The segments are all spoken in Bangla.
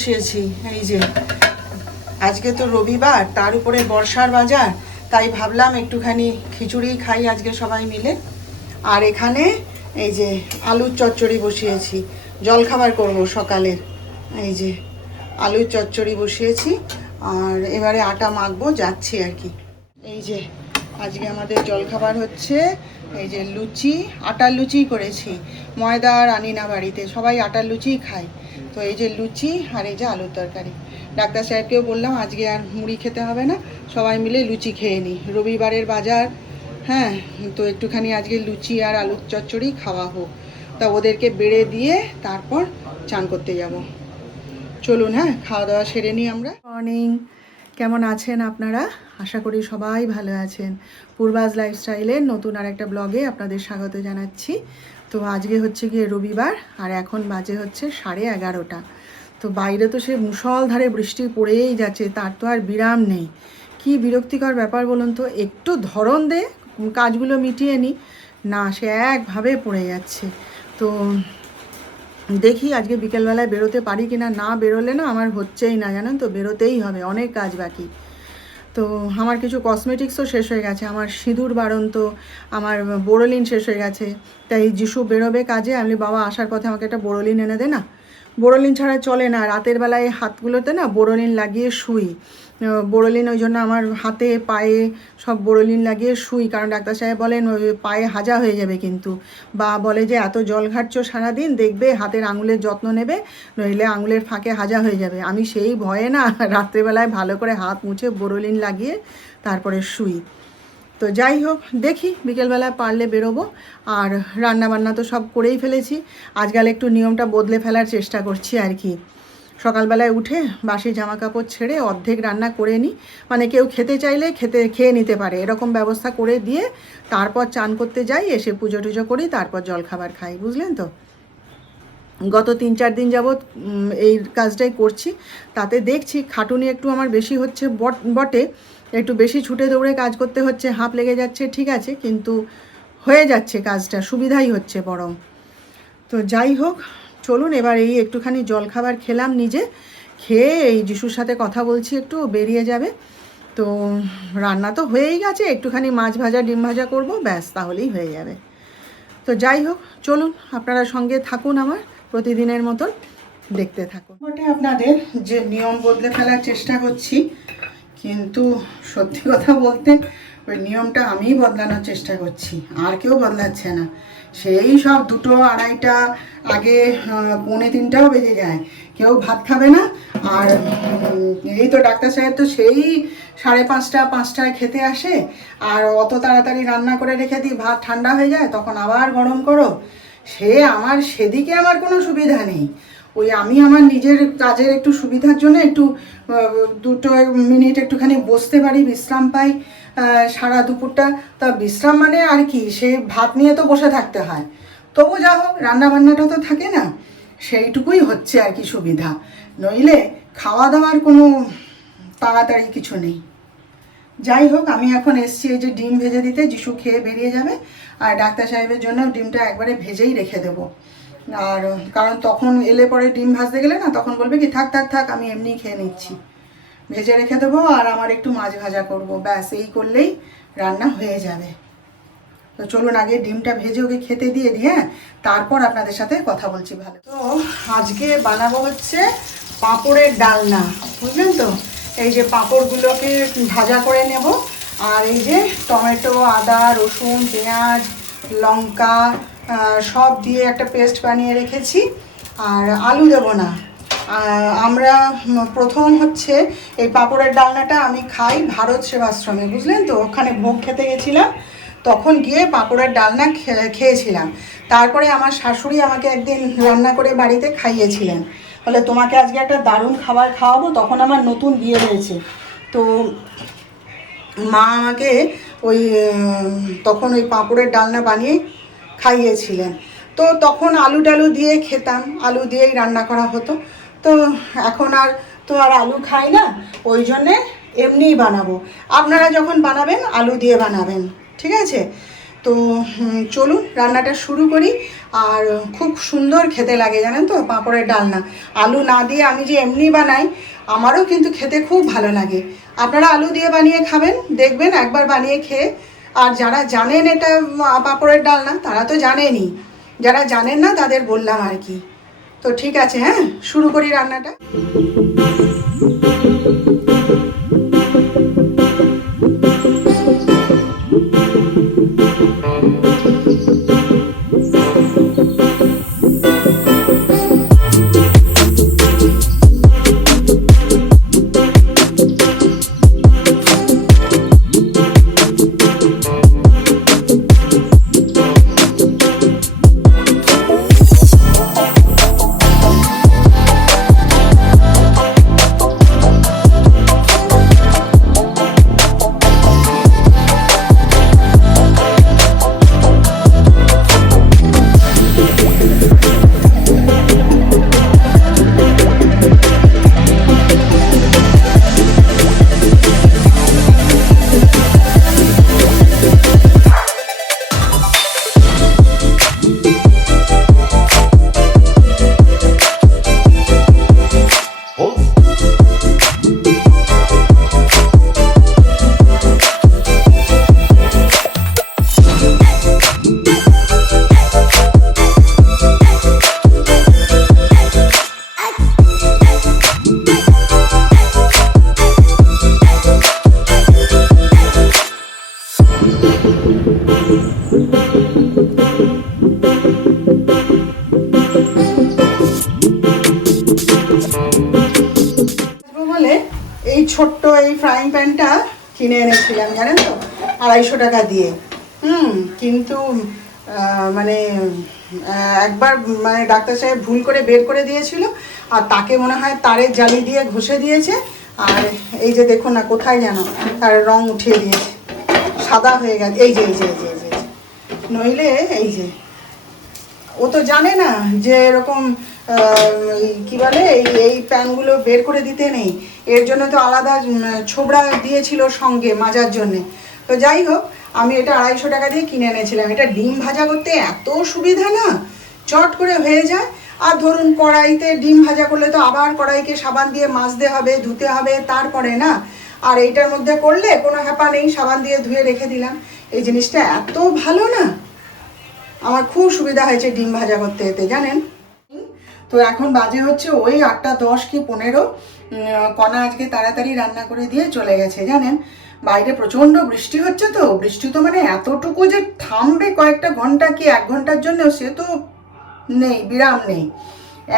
বসিয়েছি। এই যে আজকে তো রবিবার, তার উপরে বর্ষার বাজার, তাই ভাবলাম একটুখানি খিচুড়ি খাই আজকে সবাই মিলে। আর এখানে এই যে আলুর চচ্চড়ি বসিয়েছি, জলখাবার করব সকালের। এই যে আলুর চচ্চড়ি বসিয়েছি, আর এবারে আটা মাখবো, যাচ্ছি আর কি। এই যে আজকে আমাদের জলখাবার হচ্ছে এই যে লুচি, আটার লুচি করেছি। ময়দা আর আনি না বাড়িতে, সবাই আটার লুচিই খায়। তো এই যে লুচি আর এই যে আলুর তরকারি। ডাক্তার সাহেবকেও বললাম আজকে আর মুড়ি খেতে হবে না, সবাই মিলে লুচি খেয়ে নিই, রবিবারের বাজার। হ্যাঁ, তো একটুখানি আজকে লুচি আর আলুর চচ্চড়ি খাওয়া হোক। তা ওদেরকে বেড়ে দিয়ে তারপর চান করতে যাব। চলুন, হ্যাঁ, খাওয়া দাওয়া সেরে নিই আমরা। মর্নিং, কেমন আছেন আপনারা? আশা করি সবাই ভালো আছেন। পূর্বাজ লাইফস্টাইলের নতুন আর একটা ব্লগে আপনাদের স্বাগত জানাচ্ছি। তো আজকে হচ্ছে গিয়ে রবিবার, আর এখন বাজে হচ্ছে 11:30। তো বাইরে তো সে মুষলধারে বৃষ্টি পড়েই যাচ্ছে, তার তো আর বিরাম নেই। কি বিরক্তিকর ব্যাপার বলুন তো, একটু ধরন দে কাজগুলো মিটিয়ে নিই, না সে একভাবে পড়ে যাচ্ছে। তো দেখি আজকে বিকেলবেলায় বেরোতে পারি কি না। না বেরোলে না আমার হচ্ছেই না, জানেন তো, বেরোতেই হবে, অনেক কাজ বাকি। তো আমার কিছু কসমেটিক্সও শেষ হয়ে গেছে, আমার সিঁদুর বাড়ন্ত, আমার বোরোলিন শেষ হয়ে গেছে। তাই যিশু বেরোবে কাজে, আমি বাবা আসার পথে আমাকে একটা বোরোলিন এনে দে না। বোরোলিন ছাড়া চলে না, রাতের বেলায় হাতগুলোতে না বোরোলিন লাগিয়ে শুই। বোরোলিন ওই জন্য আমার হাতে পায়ে সব বোরোলিন লাগিয়ে শুই, কারণ ডাক্তার সাহেব বলেন ওই পায়ে হাজা হয়ে যাবে কিন্তু, বা বলে যে এত জল ঘাটছো সারাদিন, দেখবে হাতের আঙুলের যত্ন নেবে, নইলে আঙুলের ফাঁকে হাজা হয়ে যাবে। আমি সেই ভয়ে না রাত্রেবেলায় ভালো করে হাত মুছে বোরোলিন লাগিয়ে তারপরে শুই। তো যাই হোক, দেখি বিকেলবেলায় পারলে বেরোবো। আর রান্নাবান্না তো সব করেই ফেলেছি, আজকাল একটু নিয়মটা বদলে ফেলার চেষ্টা করছি আর কি। সকালবেলায় উঠে বাসি জামা কাপড় ছেড়ে অর্ধেক রান্না করে নিই, মানে কেউ খেতে চাইলে খেয়ে নিতে পারে, এরকম ব্যবস্থা করে দিয়ে তারপর চান করতে যাই, এসে পুজো টুজো করি, তারপর জলখাবার খাই, বুঝলেন তো। গত 3-4 দিন যাবৎ এই কাজটাই করছি, তাতে দেখছি খাটুনি একটু আমার বেশি হচ্ছে বটে, একটু বেশি ছুটে দৌড়ে কাজ করতে হচ্ছে, হাঁপ লেগে যাচ্ছে, ঠিক আছে, কিন্তু হয়ে যাচ্ছে কাজটা, সুবিধাই হচ্ছে বরং। তো যাই হোক, চলুন এবার এই একটুখানি জলখাবার খেলাম নিজে, খেয়ে এই যিশুর সাথে কথা বলছি, একটু বেরিয়ে যাবে। তো রান্না তো হয়েই গেছে, একটুখানি মাছ ভাজা ডিম ভাজা করব, ব্যাস, তাহলেই হয়ে যাবে। তো যাই হোক, চলুন আপনারা সঙ্গে থাকুন, আমার প্রতিদিনের মতন দেখতে থাকুন। বটে আপনাদের যে নিয়ম বদলে ফেলার চেষ্টা করছি, কিন্তু সত্যি কথা বলতে ওই নিয়মটা আমিই বদলানোর চেষ্টা করছি, আর কেউ বদলাচ্ছে না। সেই সব 2-2:30 আগে 2:45টাও বেজে যায়, কেউ ভাত খাবে না। আর এই তো ডাক্তার সাহেব তো সেই 5:30-5টায় খেতে আসে, আর অত তাড়াতাড়ি রান্না করে রেখে দিই, ভাত ঠান্ডা হয়ে যায়, তখন আবার গরম করো। সেদিকে আমার কোনো সুবিধা নেই। ওই আমি আমার নিজের কাজের একটু সুবিধার জন্য একটু 2 মিনিট একটুখানি বসতে পারি, বিশ্রাম পাই সারা দুপুরটা। তা বিশ্রাম মানে আর কি, সে ভাত নিয়ে তো বসে থাকতে হয়, তবু যা হোক রান্নাবান্নাটা তো থাকে না, সেইটুকুই হচ্ছে আর কি সুবিধা, নইলে খাওয়া দাওয়ার কোনো তাড়াতাড়ি কিছু নেই। যাই হোক, আমি এখন এসছি এই যে ডিম ভেজে দিতে, যিশু খেয়ে বেরিয়ে যাবে, আর ডাক্তার সাহেবের জন্য ডিমটা একবারে ভেজেই রেখে দেবো। আর কারণ তখন এলে পরে ডিম ভাজতে গেলে না, তখন বলবে কি থাক থাক থাক, আমি এমনি খেয়ে নিচ্ছি, ভেজে রেখে দেবো, আর আমার একটু মাছ ভাজা করব, ব্যাস, এই করলেই রান্না হয়ে যাবে। তো চলুন আগে ডিমটা ভেজে ওকে খেতে দিয়ে দিই, হ্যাঁ, তারপর আপনাদের সাথে কথা বলছি। ভালো তো আজকে বানাবো হচ্ছে পাঁপড়ের ডালনা, বুঝলেন তো। এই যে পাঁপড়গুলোকে ভাজা করে নেব, আর এই যে টমেটো, আদা, রসুন, পেঁয়াজ, লঙ্কা সব দিয়ে একটা পেস্ট বানিয়ে রেখেছি। আর আলু দেবো না। আমরা প্রথম হচ্ছে এই পাঁপড়ের ডালনাটা আমি খাই ভারত সেবাশ্রমে, বুঝলেন তো, ওখানে ভোগ খেতে গেছিলাম, তখন গিয়ে পাঁপড়ের ডালনা খেয়েছিলাম। তারপরে আমার শাশুড়ি আমাকে একদিন রান্না করে বাড়িতে খাইয়েছিলেন, বলে তোমাকে আজকে একটা দারুণ খাবার খাওয়াবো, তখন আমার নতুন বিয়ে হয়েছে। তো মা আমাকে ওই তখন ওই পাঁপড়ের ডালনা বানিয়ে খাইয়েছিলেন। তো তখন আলু টালু দিয়ে খেতাম, আলু দিয়েই রান্না করা হতো। তো এখন আর আলু খাই না, ওই জন্যে এমনিই বানাবো। আপনারা যখন বানাবেন আলু দিয়ে বানাবেন, ঠিক আছে। তো চলুন রান্নাটা শুরু করি। আর খুব সুন্দর খেতে লাগে জানেন তো পাঁপড়ের ডালনা। আলু না দিয়ে আমি যে এমনি বানাই, আমারও কিন্তু খেতে খুব ভালো লাগে। আপনারা আলু দিয়ে বানিয়ে খাবেন, দেখবেন একবার বানিয়ে খেয়ে। আর যারা জানেন এটা পাঁপড়ের ডালনা তারা তো জানেনই, যারা জানেন না তাদের বললাম আর কি। তো ঠিক আছে, হ্যাঁ শুরু করি রান্নাটা। বলে এই ছোট্ট এই ফ্রাইং প্যানটা কিনে এনেছিলাম জানেন তো 250 টাকা দিয়ে। কিন্তু মানে একবার মানে ডাক্তার সাহেব ভুল করে বের করে দিয়েছিল, আর তাকে মনে হয় তারের জালি দিয়ে ঘষে দিয়েছে। আর এই যে দেখুন না কোথায় যেন তার রং উঠিয়ে দিয়েছে, সাদা হয়ে গেছে। এই যে এই যে এই যে এই যে নইলে এই যে ও তো জানে না যে এরকম কি বলে এই প্যানগুলো বের করে দিতে নেই, এর জন্য তো আলাদা ছোবড়া দিয়েছিল সঙ্গে মাজার জন্যে। তো যাই হোক, আমি এটা 250 টাকা দিয়ে কিনে এনেছিলাম। এটা ডিম ভাজা করতে এত সুবিধা না, চট করে হয়ে যায়। আর ধরুন কড়াইতে ডিম ভাজা করলে তো আবার কড়াইকে সাবান দিয়ে মাজতে হবে, ধুতে হবে তারপরে না। আর এইটার মধ্যে করলে কোনো হ্যাপা নেই, সাবান দিয়ে ধুয়ে রেখে দিলাম। এই জিনিসটা এত ভালো না, আমার খুব সুবিধা হয়েছে ডিম ভাজা করতে এতে জানেন। তো এখন বাজে হচ্ছে ওই 8:10 কি 15। কণা আজকে তাড়াতাড়ি রান্না করে দিয়ে চলে গেছে জানেন। বাইরে প্রচণ্ড বৃষ্টি হচ্ছে, তো বৃষ্টি তো মানে এতটুকু যে থামবে কয়েকটা ঘন্টা কি 1 ঘন্টার জন্য সে তো নেই, বিরাম নেই,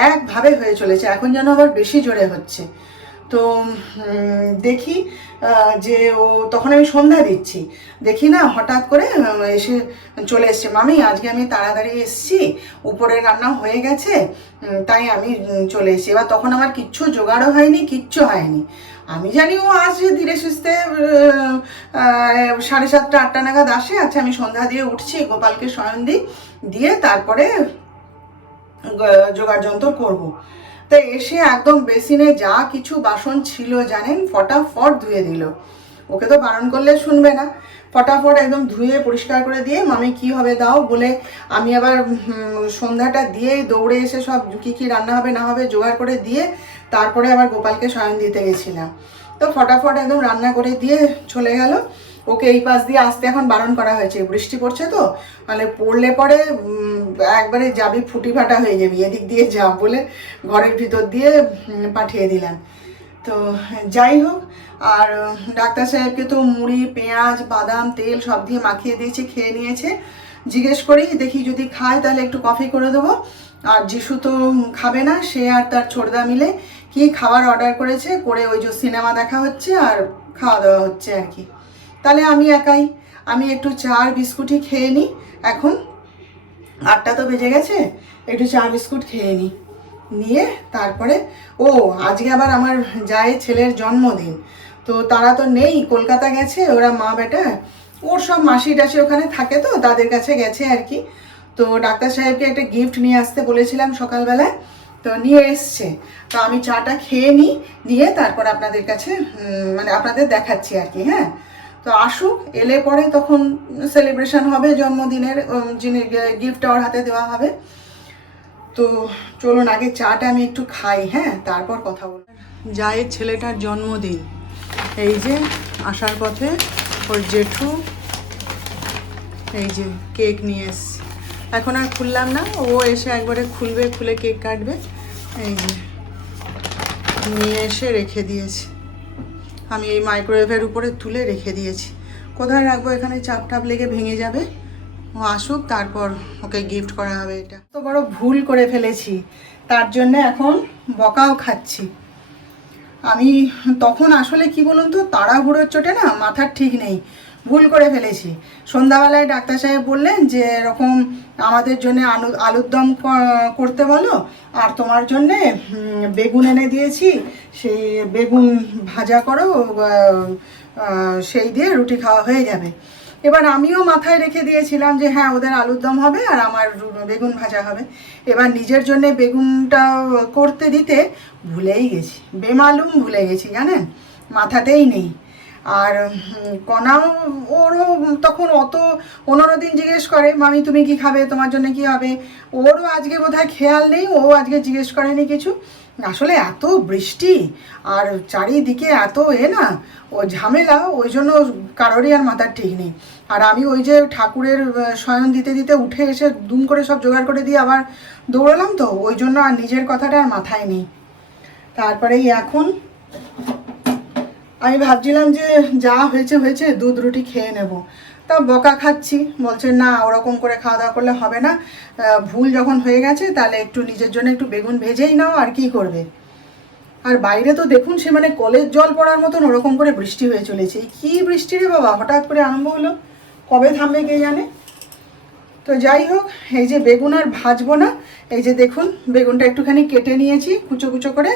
একভাবে হয়ে চলেছে। এখন যেন আবার বেশি জোরে হচ্ছে। তো দেখি যে ও তখন আমি সন্ধ্যা দিচ্ছি, দেখি না হঠাৎ করে এসে চলে এসছে, মামি আজকে আমি তাড়াতাড়ি এসছি, উপরে রান্না হয়ে গেছে তাই আমি চলে এসেছি। এবার তখন আমার কিচ্ছু জোগাড়ও হয়নি, কিচ্ছু হয়নি। আমি জানি ও আসছে ধীরে সুস্থে 7:30 8টা নাগাদ আসে। আচ্ছা আমি সন্ধ্যা দিয়ে উঠছি, গোপালকে শয়ন দিই, দিয়ে তারপরে জোগাড় যন্ত্র করবো। তাই এসে একদম বেসিনে যা কিছু বাসন ছিল জানেন ফটাফট ধুয়ে দিল। ওকে তো বারণ করলে শুনবে না, ফটাফট একদম ধুয়ে পরিষ্কার করে দিয়ে মামি কি হবে দাও বলে আমি আবার সন্ধ্যাটা দিয়ে দৌড়ে এসে সব কী কী রান্না হবে না হবে জোগাড় করে দিয়ে তারপরে আবার গোপালকে শয়ন দিতে গেছিলাম। তো ফটাফট একদম রান্না করে দিয়ে চলে গেল। ওকে এই পাশ দিয়ে আসতে এখন বারণ করা হয়েছে, বৃষ্টি পড়ছে তো, মানে পড়লে পরে একবারে যাবি ফুটি ফাটা হয়ে যাবি, এদিক দিয়ে যা বলে ঘরের ভিতর দিয়ে পাঠিয়ে দিলাম। তো যাই হোক, আর ডাক্তার সাহেবকে তো মুড়ি পেঁয়াজ বাদাম তেল সব দিয়ে মাখিয়ে দিয়েছি, খেয়ে নিয়েছে। জিজ্ঞেস করি দেখি যদি খায় তাহলে একটু কফি করে দেবো। আর যিশু তো খাবে না, সে আর তার ছোটদা মিলে কি খাবার অর্ডার করেছে, করে ওই যে সিনেমা দেখা হচ্ছে আর খাওয়া দাওয়া হচ্ছে আর কি। তাহলে আমি একাই, আমি একটু চা আর বিস্কুটই খেয়ে নিই। এখন 8টা তো বেজে গেছে, একটু চা বিস্কুট খেয়ে নিই, নিয়ে তারপরে আজকে আবার আমার জায়ের ছেলের জন্মদিন। তো তারা তো নেই, কলকাতা গেছে ওরা মা বেটা, ওর সব মাসি টাসি ওখানে থাকে তো তাদের কাছে গেছে আর কি। তো ডাক্তার সাহেবকে একটা গিফট নিয়ে আসতে বলেছিলাম সকালবেলায়, তো নিয়ে এসছে। তো আমি চাটা খেয়ে নিই, নিয়ে তারপর আপনাদের কাছে মানে আপনাদের দেখাচ্ছি আর কি। হ্যাঁ, তো আসুক, এলে পরে তখন সেলিব্রেশন হবে জন্মদিনের, যিনি গিফট ওর হাতে দেওয়া হবে। তো চলুন আগে চাটা আমি একটু খাই, হ্যাঁ, তারপর কথা বলব। জায়ের ছেলেটার জন্মদিন, এই যে আসার পথে ওর জেঠু এই যে কেক নিয়ে এসছে। এখন আর খুললাম না, ও এসে একবারে খুলবে, খুলে কেক কাটবে। এই যে নিয়ে এসে রেখে দিয়েছি, আমি এই মাইক্রোওয়েভের উপরে তুলে রেখে দিয়েছি। কোথায় রাখবো, এখানে চাপ টাপ লেগে ভেঙে যাবে। ও আসুক, তারপর ওকে গিফট করা হবে। এটা তো বড় ভুল করে ফেলেছি, তার জন্য এখন বকাও খাচ্ছি আমি। তখন আসলে কি বলুন তো, তাড়াহুড়োর চোটে না মাথার ঠিক নেই, ভুল করে ফেলেছি। সন্ধ্যাবেলায় ডাক্তার সাহেব বললেন যে এরকম আমাদের জন্য আলুর দম করতে বলো, আর তোমার জন্যে বেগুন এনে দিয়েছি, সেই বেগুন ভাজা করো, সেই দিয়ে রুটি খাওয়া হয়ে যাবে। এবার আমিও মাথায় রেখে দিয়েছিলাম যে হ্যাঁ, ওদের আলুর দম হবে আর আমার বেগুন ভাজা হবে। এবার নিজের জন্যে বেগুনটা করতে দিতে ভুলেই গেছি, বেমালুম ভুলে গেছি, জানেন, মাথাতেই নেই। আর কণাও, ওরও তখন অন্য দিন জিজ্ঞেস করে মামি তুমি কি খাবে, তোমার জন্য কি হবে। ওরও আজকে বোধহয় খেয়াল নেই, ও আজকে জিজ্ঞেস করেনি কিছু। আসলে এত বৃষ্টি আর চারিদিকে এত না, ও ঝামেলা, ওই জন্য কারোরই আর মাথার ঠিক নেই। আর আমি ওই যে ঠাকুরের শয়ন দিতে দিতে উঠে এসে দুম করে সব জোগাড় করে দিয়ে আবার দৌড়ালাম, তো ওই জন্য আর নিজের কথাটা আর মাথায় নেই। তারপরেই এখন আমি ভাবছিলাম যে যা হয়েছে হয়েছে, দুধ রুটি খেয়ে নেব। তা বকা খাচ্ছি, বলছে না ওরকম করে খাওয়া দাওয়া করলে হবে না, ভুল যখন হয়ে গেছে তাহলে একটু নিজের জন্য একটু বেগুন ভেজেই নাও, আর কি করবে। আর বাইরে তো দেখুন সে মানে কলের জল পড়ার মতন ওরকম করে বৃষ্টি হয়ে চলেছে। কি বৃষ্টি রে বাবা, হঠাৎ করে আরম্ভ হলো, কবে থামবে কে জানে। তো যাই হোক, এই যে বেগুন আর ভাজবো না, এই যে দেখুন বেগুনটা একটুখানি কেটে নিয়েছি কুচো কুচো করে,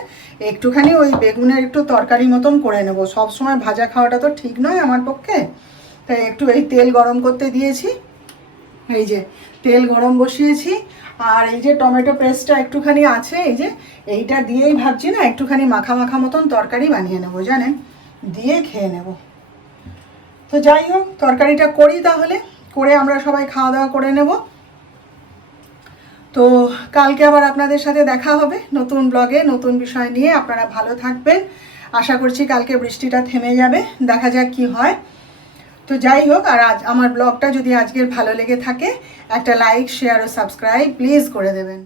একটুখানি ওই বেগুনের একটু তরকারি মতন করে নেব। সব সময় ভাজা খাওয়াটা তো ঠিক নয় আমার পক্ষে, তাই একটু এই তেল গরম করতে দিয়েছি, এই যে তেল গরম বসিয়েছি। আর এই যে টমেটো পেস্টটা একটুখানি আছে, এই যে এইটা দিয়েই ভাবছি না একটুখানি মাখা মাখা মতন তরকারি বানিয়ে নেব, জানেন, দিয়ে খেয়ে নেব। তো যাই হোক, তরকারিটা করি তাহলে, করে আমরা সবাই খাওয়া দাওয়া করে নেব। তো কালকে আবার আপনাদের সাথে দেখা হবে নতুন ব্লগে, নতুন বিষয় নিয়ে। আপনারা ভালো থাকবেন, আশা করছি কালকে বৃষ্টিটা থেমে যাবে, দেখা যাক কি হয়। তো যাই হোক, আর আজ আমার ব্লগটা যদি আজকের ভালো লেগে থাকে, একটা লাইক, শেয়ার ও সাবস্ক্রাইব প্লিজ করে দেবেন।